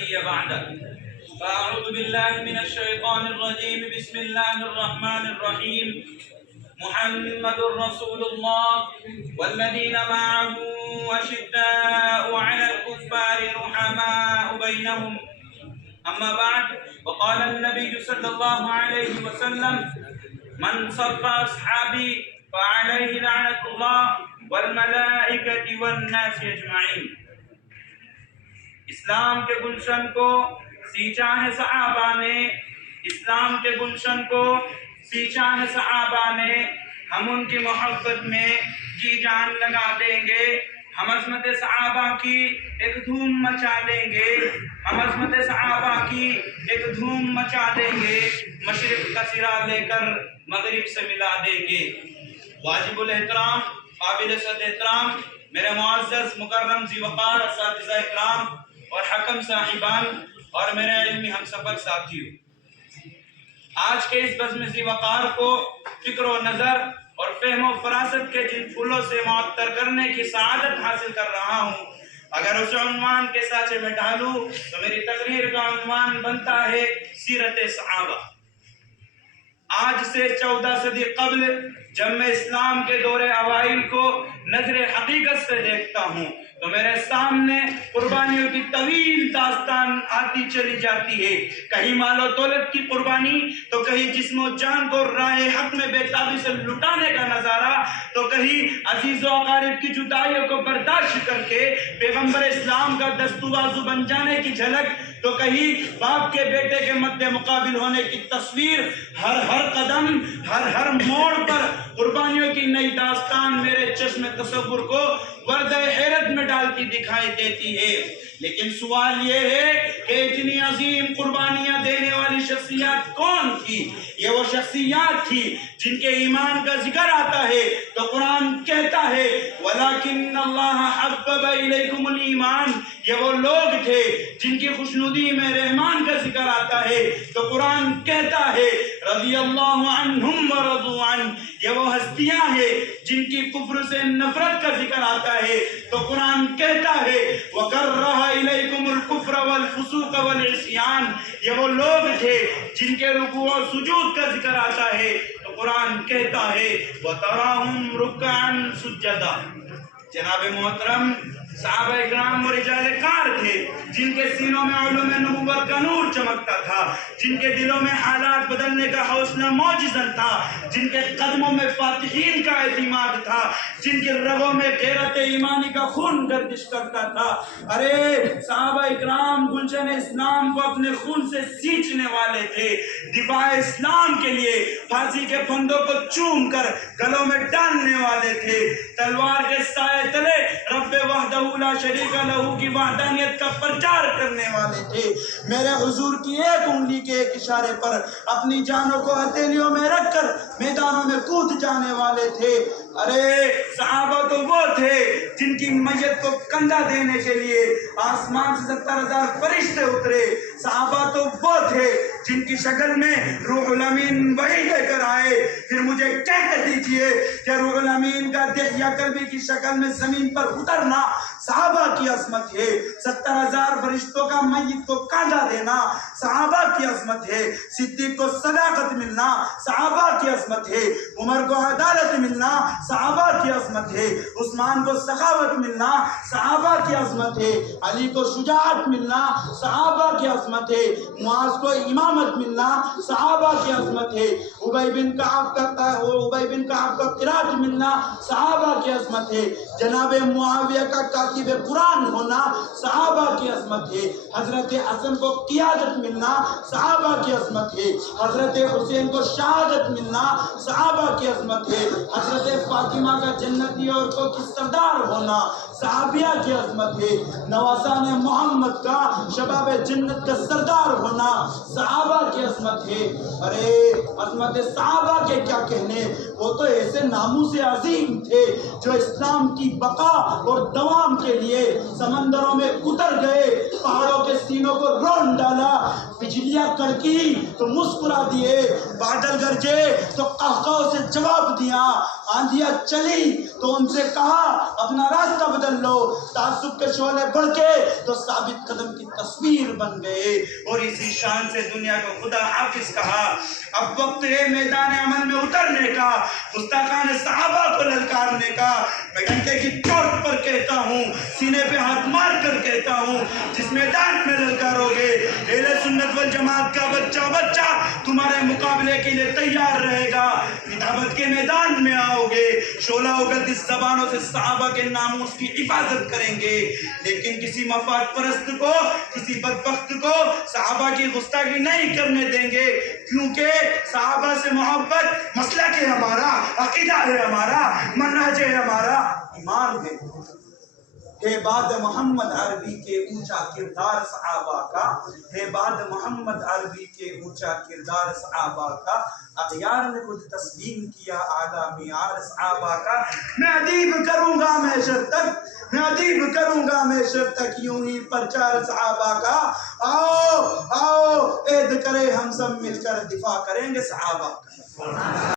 نبي بعده. فأعوذ بالله من الشيطان الرجيم. بسم الله الرحمن الرحيم. محمد رسول الله والذين معه أشداء على الكفار رحماء بينهم. أما بعد، وقال النبي صلى الله عليه وسلم: من صب أصحابي فعليه لعنة الله والملائكة والناس أجمعين. اسلام کے گلشن کو سینچا ہے صحابہ نے، اسلام کے گلشن کو سینچا ہے صحابہ نے. ہم ان کی محبت میں جی جان لگا دیں گے. ہم عظمت صحابہ کی ایک دھوم مچا دیں گے. ہم عظمت صحابہ کی ایک دھوم مچا دیں گے. مشرق کا سرا لے کر مغرب سے ملا دیں گے. واجب الاحترام، قابل صد احترام میرے معزز مکرم ذی وقار اساتذہ اکرام اور حکم صاحبان اور میرے علمی ہم سفر ساتھیوں، آج کے اس بزم ذی وقار کو فکر و نظر اور فہم و فراست کے جن پھولوں سے معطر کرنے کی سعادت حاصل کر رہا ہوں، اگر اس عنوان کے سانچے میں ڈالوں تو میری تقریر کا عنوان بنتا ہے سیرت صحابہ. آج سے 14 صدی قبل جب میں اسلام کے دور اوائل کو نظر حقیقت سے دیکھتا ہوں تو میرے سامنے قربانیوں کی طویل داستان آتی چلی جاتی ہے. کہیں مال و دولت کی قربانی تو کہیں جسم و جان کو راہ حق میں بے تابی سے لٹانے کا نظارہ، تو کہیں عزیز و اقارب کی جدائیوں کو برداشت کر کے پیغمبر اسلام کا دستوبازو بن جانے کی جھلک، تو کہیں باپ کے بیٹے کے مد مقابل ہونے کی تصویر. ہر قدم ہر موڑ پر قربانیوں کی نئی داستان میرے چشم تصور کو وردہ حیرت میں ڈالتی دکھائی دیتی ہے. لیکن سوال یہ ہے کہ اتنی عظیم قربانیاں دینے والی شخصیات کون تھی؟ یہ وہ شخصیات تھی جن کے ایمان کا ذکر آتا ہے تو قرآن کہتا ہے وَلَكِنَّ اللَّهَ حَبَّبَ إِلَيْكُمُ الْإِيمَانَ. یہ وہ لوگ تھے جن کی خوشنودی میں رحمان کا ذکر آتا ہے تو قرآن کہتا ہے رضی اللہ عنہم ورضوا عنہ. یہ وہ ہستیاں ہیں جن کی کفر سے نفرت کا ذکر آتا ہے تو قرآن کہتا ہے وَكَرَّهَ إِلَيْكُمُ الْكُفْرَ وَالْفُسُوقَ وَالْعِصْيَانَ. یہ وہ لوگ تھے جن کے رکوع و سجود کا ذکر آتا ہے تو قرآن کہتا ہے وَتَرَاهُمْ رُكَّعًا سُجَّدًا. جناب محترم، صحابہ اکرام و رجال کار تھے جن کے سینوں میں علوم نبوت کا نور چمکتا تھا، جن کے دلوں میں حالات بدلنے کا حوصلہ معجزن تھا، جن کے قدموں میں فاتحین کا اعتماد تھا، جن کے رگوں میں غیرت ایمانی کا خون گردش کرتا تھا. ارے صحابہ اکرام گلشن اسلام کو اپنے خون سے سینچنے والے تھے. دفاع اسلام کے لیے پھانسی کے پھندوں کو چوم کر گلوں میں ڈالنے والے تھے. تلوار کے سائے تلے رب وحدہ لا شریک لہ کی وحدانیت کا پرچار کرنے والے تھے. میرے حضور کی ایک انگلی کے ایک اشارے پر اپنی جانوں کو ہتھیلیوں میں رکھ کر میدانوں میں کود جانے والے تھے. ارے صحابہ تو وہ تھے جن کی میت کو کندھا دینے کے لیے آسمان سے 70,000 فرشتے اترے. صحابہ تو وہ تھے جن کی شکل میں روح الامین وحی لے کر آئے. پھر مجھے کہہ دیجئے کہ روح الامین کا دحیہ قلبی کی شکل میں زمین پر اترنا صحابہ کی عظمت ہے. 70,000 فرشتوں کا میت کو کندھا دینا صحابہ کی عظمت ہے. صدیق کو صداقت ملنا صحابہ کی عظمت ہے. عمر کو عدالت ملنا صحابہ کی عظمت ہے. عثمان کو سخاوت ملنا صحابہ کی عظمت ہے. علی کو شجاعت ملنا صحابہ کی عظمت ہے. معاذ کو امامت ملنا صحابہ کی عظمت ہے. ابی بن کعب کا قرات ملنا صحابہ کی عظمت ہے. جناب معاویہ کا کاتب قرآن ہونا صحابہ کی عظمت ہے. حضرت حسن کو قیادت ملنا صحابہ کی عظمت ہے. حضرت حسین کو شہادت ملنا صحابہ کی عظمت ہے. حضرت فاطمہ کا جنتی عورتوں کی سردار ہونا صحابیہ کی عظمت ہے. نواسان محمد کا شباب جنت کا سردار ہونا صحابہ کی عظمت ہے. ارے عظمت صحابہ کے کیا کہنے، وہ تو ایسے ناموس عظیم تھے جو اسلام کی بقا اور دوام کے لیے سمندروں میں اتر گئے، پہاڑوں کے سینوں کو رون ڈالا، بجلیاں کڑکی تو مسکرا دیے، بادل گرجے تو قہقہوں سے جواب دیا، آندھیاں چلی تو ان سے کہا اپنا راستہ بدل لو، تعصب کے شعلے بھڑکے تو ثابت قدم کی تصویر بن گئے، اور اسی شان سے دنیا کو خدا حافظ کہا۔ اب وقت ہے میدان عمل میں اترنے کا، گستاخان صحابہ کو للکارنے کا۔ میں گھنٹے کی چوٹ پر کہتا ہوں، سینے پہ ہاتھ مار کر کہتا ہوں، جس میدان میں للکارو گے اہل سنت والجماعت کا بچہ تمہارے مقابلے کے لیے تیار رہے گا۔ کتابت کے میدان میں آؤ گے، شعلہ و گردش زبانوں سے صحابہ کے ناموس کی حفاظت کریں گے، لیکن کسی مفاد پرست کو، کسی بدبخت کو صحابہ کی گستاخی نہیں کرنے دیں گے، کیونکہ صحابہ سے محبت مسلک ہے ہمارا، عقیدہ ہے ہمارا، منہج ہے ہمارا، ایمان ہے۔ ہے بعد محمد عربی کے اونچا کردار صحابہ کا، ہے بعد محمد عربی کے اونچا کردار صحابہ کا، اغیار نے خود تسلیم کیا اعلیٰ معیار صحابہ کا۔ میں ادیب کروں گا محشر تک، میں ادیب کروں گا محشر تک یوں ہی پرچار صحابہ کا۔ آؤ آؤ عہد کرے ہم سب مل کر دفاع کریں گے صحابہ کا۔